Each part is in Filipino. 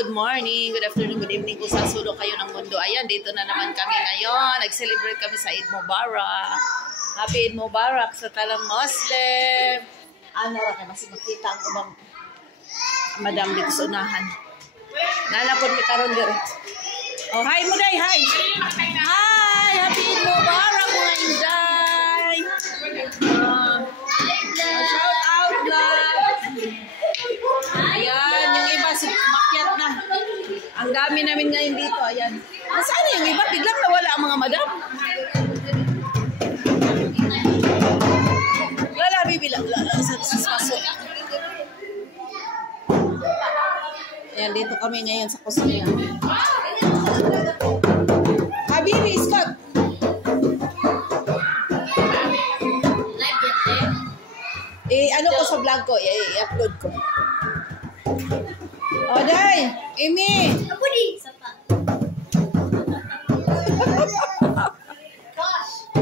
good morning, good afternoon, good evening kung saan sulok kayo ng mundo. Ayan, dito na naman kami ngayon. Nag-celebrate kami sa Eid Mubarak. Happy Eid Mubarak sa talang Muslim. Ano ra kayo, mas makita ang ubang madam dito sa unahan. Nalapod mi karon dire. Oh, hi mo day, hi. Hi, happy Eid Mubarak mga Inday. Shout out love. Ayan, yung iba makyat na. Ang dami namin ngayon dito, ayan. Nasaan yung iba? Biglang nawala ang mga madam. Wala, bibilang. Sa pasok. Ayan, dito kami ngayon sa kusina. Habibi, Scott. Ano ko sa vlog ko, i-upload ko. O, day! Amy! Ako di! Sapa. Gosh!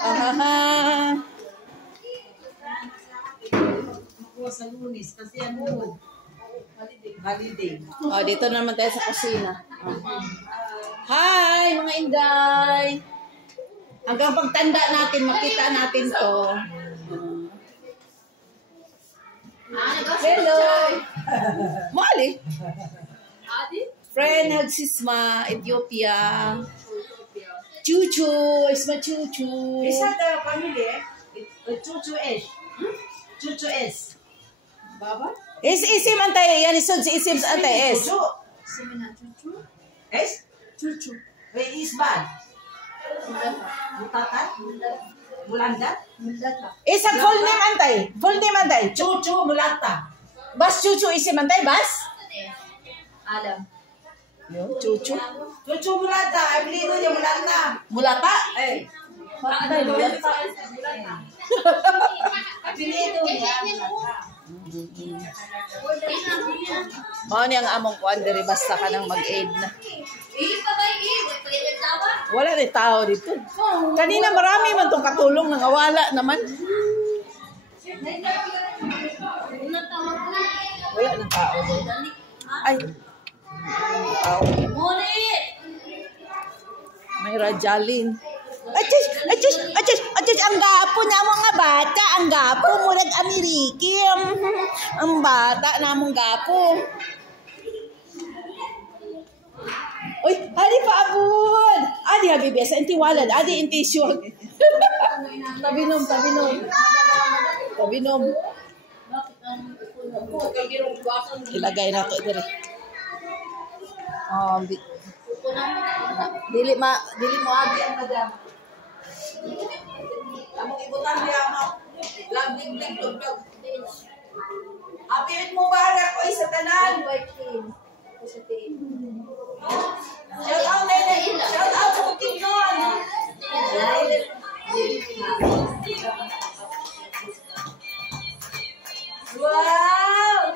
Ahaha! Ako sa Lunes kasi ano, holiday. O, dito naman tayo sa kusina. Hi, mga Inday! Hanggang pagtanda natin, makita natin to. Hello! Mali! Friend Hagsisma, Ethiopia. Chuchu! Isma Chuchu! Isa the family, Chuchu S. Chuchu S. Baba? Isim antay, yan isod si Isim antay S. Chuchu. Semina Chuchu? S? Chuchu. Wait, is bad. Mutata? Mulanda? Mulata. Isang full name antay. Full name antay. Chuchu Mulata. Bas Chuchu Isim antay, bas? Adam. Chuchu. Chuchu Mulata. I believe niya Mulata. Mulata? Eh. Patay, mulata. Apelido niya Mulata. Mao ni ang among kuan diri basta ka nang mag-aid na. Wala rin tao dito. Kanina marami man tong katulong nangawala naman. Wala nang tao. Ay. Tao. May Rajalin. Achis, ang gapo na mga bata. Ang gapo, murag Ameriki. Ang bata na mong gapo. Uy, adi pa abun. Adi habibi, sa intiwalad. Adi intisyon. Tabinom. Ilagay na to dire. Dili mo agi ang madam. Among ibutan niya mo. Lambing log. Happy Eid Mubarak o sa tanan. Shout out nene. Shout out sa Bukidnon. Wow!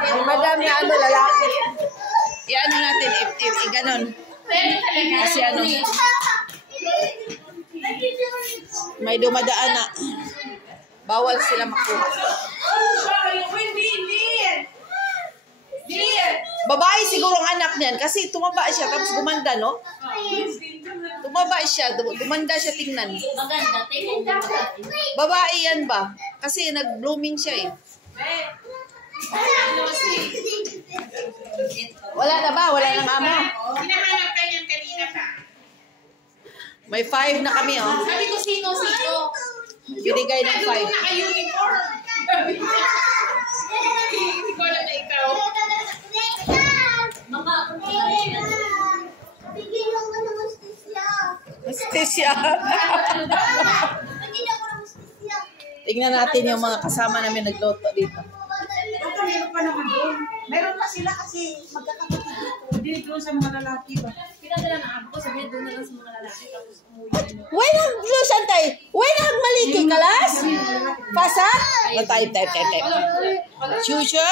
May madam na ano, lalaki. I-ano natin, i-ganon. Kasi ano, may dumadaan na. Bawal sila makuha. Babae siguro ang anak niyan kasi tumaba siya tapos gumanda, no? Tumaba siya, gumanda siya tingnan. Maganda, tingin ka. Babae yan ba? Kasi nag-blooming siya eh. Wala na ba? Wala nang amo. Hinahanap ka niyan kanina pa. May 5 na kami, oh. Sabi ko sino. Binigay ng 5. Naka-uniform. Hindi ko alam na ikaw. Justisya. Tingnan natin yung mga kasama namin nagluto dito. Ito, meron pa naman doon. Meron pa sila kasi magkakapatid dito. Hindi doon sa mga lalaki ba? Pinadala na ako, sabi doon na lang sa mga lalaki, tapos umuwi na yun. When haglusan tayo? When hagmaliki kalas? Pasa? O type. Shusho!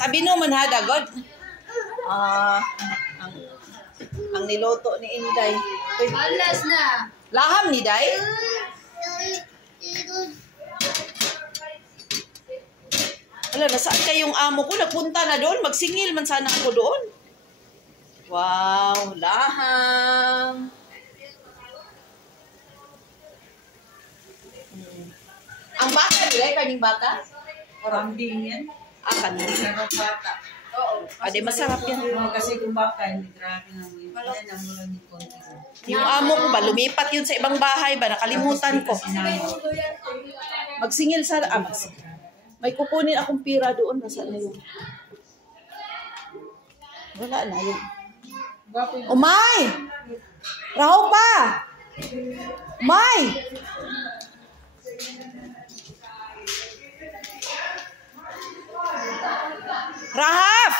Sabi no man hadagod. Ang Ang niloto ni Inday. Uy, Alas na. laham ni Day? Wala, nasaan kayong amo ko? Nagpunta na doon. Magsingil man sana ako doon. Wow, laham. Ang baka, Day? Kaning baka? Kambing yan. Ah, kaning. Sarap bata. Oo. Ade, masarap yan. Kasi kung baka, hindi grabe na mo yun. Yan ang mula ni konti. Yung amo ko ba, lumipat yun sa ibang bahay ba? Nakalimutan ko. Magsingil sa... Ah, magsingil. May kukunin akong pira doon. Nasaan na yun? Wala na yun. Umay! Raho pa! Umay! Rahaf!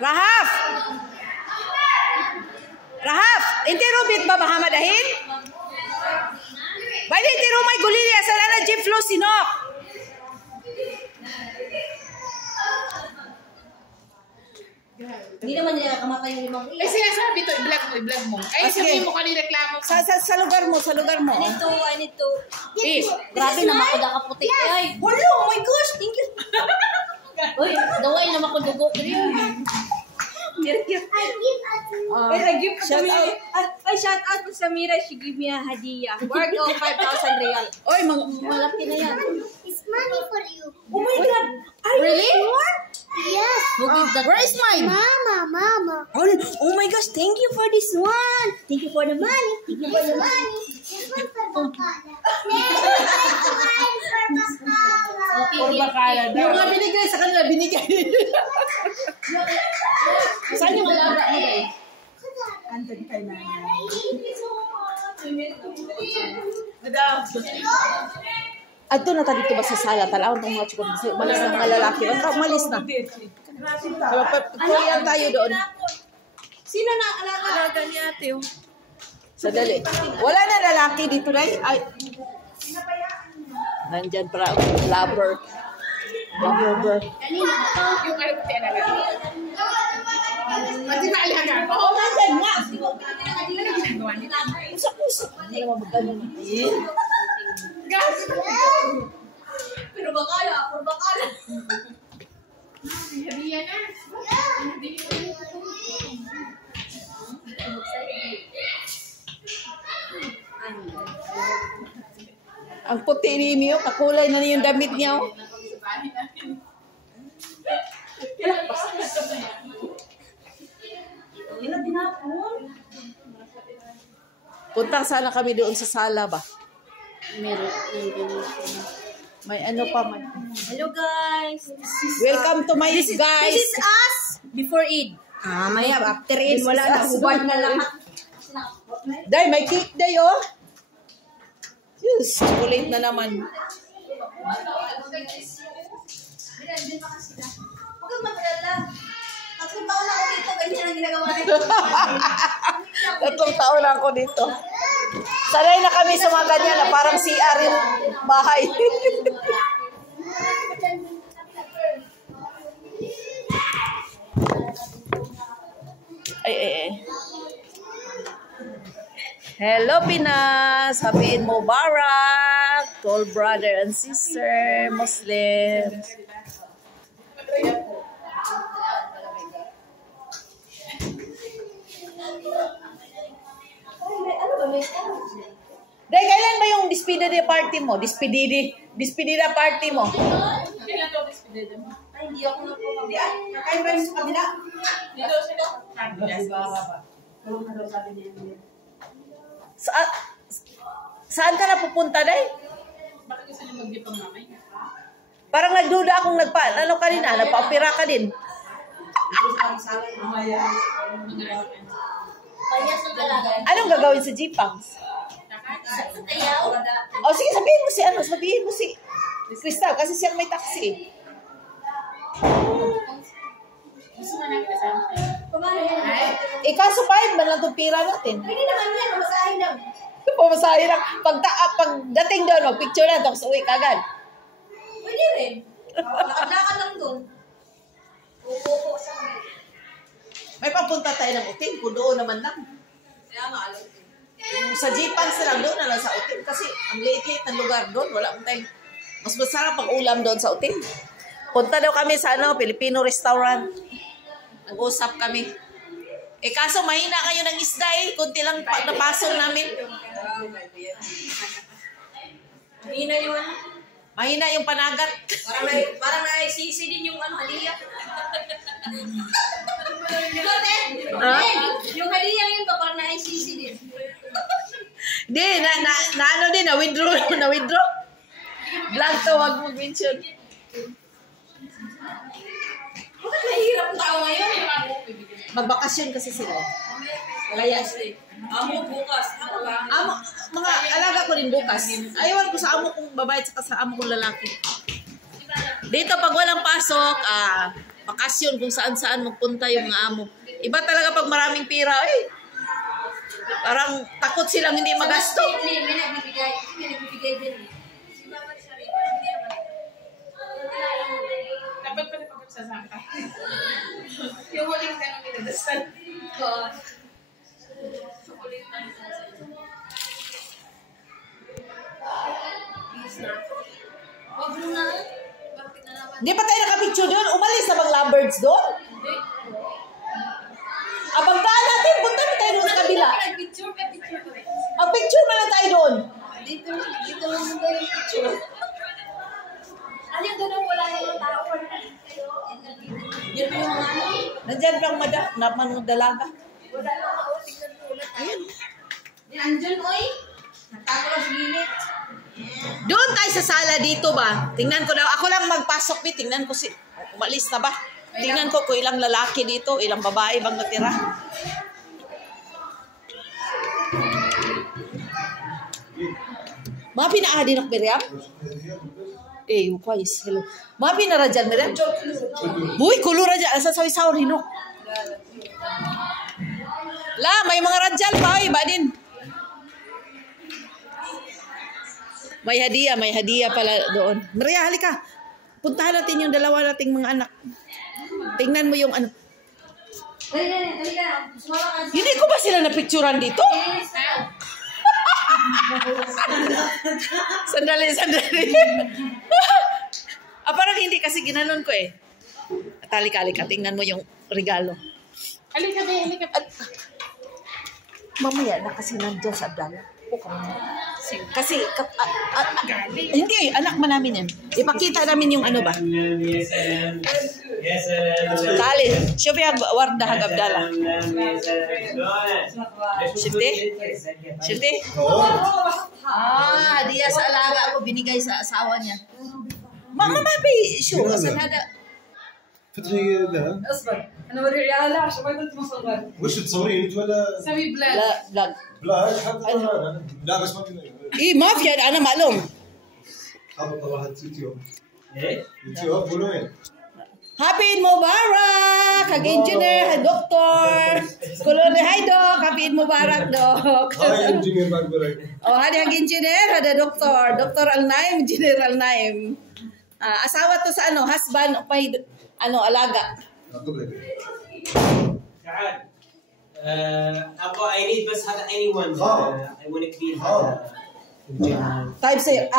Rahaf! Rahaf! Inti rubit ba mahamadahin? Ba't inti rumay gulili? Asan na Jeep Flo Sinok? Hindi naman nila kamatay yung limang Ay, sinasabi to, i-vlog mo. Ay, Sige. sabihin mo kanina reklamo. Sa lugar mo, sa lugar mo. I need to. Peace. Grabe naman ako nakaputi. Ay, Hello, oh my gosh, thank you. uy, daway naman ko dugo. I give shout out. Ay, shout out to Samira. She give me a hadiah. Worth of 5,000 real. Oy, Malaki na yan. It's money for you. Oh my God. really? Yes. Who give that? Where is mine? Mama. Oh my gosh, thank you for this one. Thank you for the money. Thank you for the money. This one for Bacala. This one for Bacala. Okay, Bakala Yung nga binigay sa kanila, binigay. saan yung alaga mo dahil? Andan kay nanay. Ato na ta dito ba sa sala? Talawon tong mga chukon. Umalis na mga lalaki. Umalis na. Tuloy tayo doon. Sino na alaga ni ate? Sadali. Wala na lalaki dito na. Ay. Nandyan para lover. Lover. Yung ano puti na lang. Pati maalaga ko. Oo, nandyan nga. Ginagawa nila. Usap-usap. Hindi naman magkano. Gas. Pero bakala. Sabihan na. Ang puti niyo, kakulay na niyo yung damit niya. Oh. Punta sana kami doon sa sala ba? May ano pa man. Hello guys. Welcome to my guys. This is us before Eid. Maya after Eid wala na hubad na lahat. Day, may cake day oh. Yes, chocolate na naman. Huwag kang mag-alala. 3 taon na ako dito, ganyan ang ginagawa nito. 3 taon na ako dito. Sanay na kami sa mga ganyan na parang CR yung bahay. ay. Hello Pinas! Happy Eid Mubarak! To all brother and sister Muslims. Day, kailan ba yung despedida party mo? Despedida party mo? Kailan to despedida mo? Ay, hindi ako na po. Kakain ba yung sa kabila? Dito sila. Saan ka na pupunta, Day? Bakit gusto niyo mag-dipang mamay? Parang nagduda akong nagpa-opera ka din. Panyas ng dalaga. Anong gagawin sa Jeepangs? Ayaw. O sige, sabihin mo si Crystal kasi siyang may taxi. Gusto mo namin kasama kayo? Pamano yan? Kaso 5 ba lang itong pira natin? Pwede naman yan, masahin lang. Pumasahin lang. Pagdating doon, mag-picture na, tapos uwi kagad. Pwede rin. Lakad-lakad lang doon. Upo sa mga. magpunta tayo ng hotel kung doon naman lang. Kaya nga, alam ko. Kung sa Japan sila doon na lang sa hotel kasi ang late-late ng lugar doon. Wala akong time. Mas masarap ang ulam doon sa hotel. Punta daw kami sa Filipino restaurant. Nag-usap kami. Kaso mahina kayo ng isda kunti lang napasol namin. Mahina yung ano. Mahina yung panagat. Parang naisisi din yung ano, haliya. Yung haliya yun ba, parang naisisi din. Hindi, na-withdraw. Vlog to, wag mag-mention. Bakit nahihirap ang tao ngayon? Magbakasyon kasi sila. Kaya, Amo bukas. Ako ba? mga alaga ko rin bukas. Ayawan ko sa amo kong babae at sa amo kong lalaki. Dito pag walang pasok, bakasyon kung saan-saan magpunta yung mga amo. Iba talaga pag maraming pira, parang takot silang hindi magasto. May nagbibigay din. Dapat pa rin pag-sasaka. Yung huling tanong nila, Di pa tayo nakapicture doon? Umalis na bang lovebirds doon? Abanggaan natin, punta na tayo doon sa kabila. Mag-picture na lang tayo doon. Dito lang mo tayo yung picture. Ano yung doon wala yung tao? Yan pa yung mga ano? Nandyan lang mga dalaga. Wala lang ako. Tingnan mo ulit. Ayun. Andyan, oy. Nagtako lang sa gilid. Doon tayo sa sala dito ba? Tingnan ko daw. Ako lang magpasok, tingnan ko si... Umalis na ba? Tingnan ko kung ilang lalaki dito, ilang babae bang natira. Mga pinaadin ako, Miriam? Ukais. Hello. Mga pinara dyan, Miriam? Uy, kulo ra dyan. Asa sawi-sawar, hinok. La, may mga radyan pa, iba din. May hadiah pala doon. Maria, halika. Puntahan natin yung dalawa nating mga anak. Tingnan mo yung ano. Hindi ko ba sila napicturan dito? Sandali. Parang hindi kasi ginanon ko eh. Halika. Tingnan mo yung regalo. halika. Mamaya na kasi nandiyan sa Abdala. Kasi, hindi, anak man namin yan. Ipakita namin yung ano ba? Kali, siya ba warda hag Abdala? Shifty? Hadiah sa alaga ako binigay sa asawa niya. Mama, mabi, sure, sanada. فتري ذا اصبر انا اوري العيال عشان ما كنت مصور وش تصورين انت ولا سوي بلاد. Vlog. لا حط لا بس ما في ما في انا معلوم. حط واحد يوتيوب يوتيوب وين Happy Eid Mubarak! Hag-engineer, hag-doktor. Kulon hi, Dok. Happy Eid Mubarak, Dok. هاي انجينير بعد بريك Hadi hag-engineer, hada doktor. Doktor al-Naim, engineer al-Naim. Asawa to sa husband o pay, alaga. تعال ابغى I need بس هذا anyone I want to clean Type sa'yo.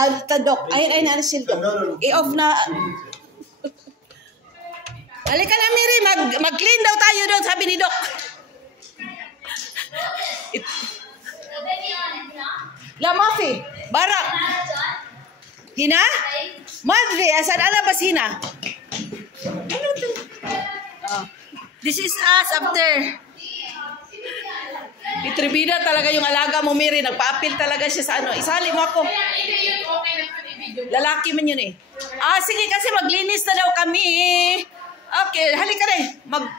Dok. Ay na shield ko. I-off na. Halika na, Miri. Mag-clean daw tayo doon, sabi ni Dok. La Mafi. Barak. Hina? Madre, asan alabas Hina? This is us after. Itribida talaga yung alaga mo, Miri. Nagpa-appeal talaga siya sa Isali mo ako. Lalaki man yun eh. Sige kasi maglinis na daw kami. Okay, halika na eh.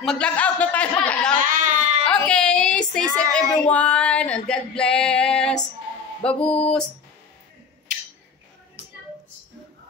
Mag-log out na tayo. Mag-log out. Okay, stay safe everyone and God bless. Babus.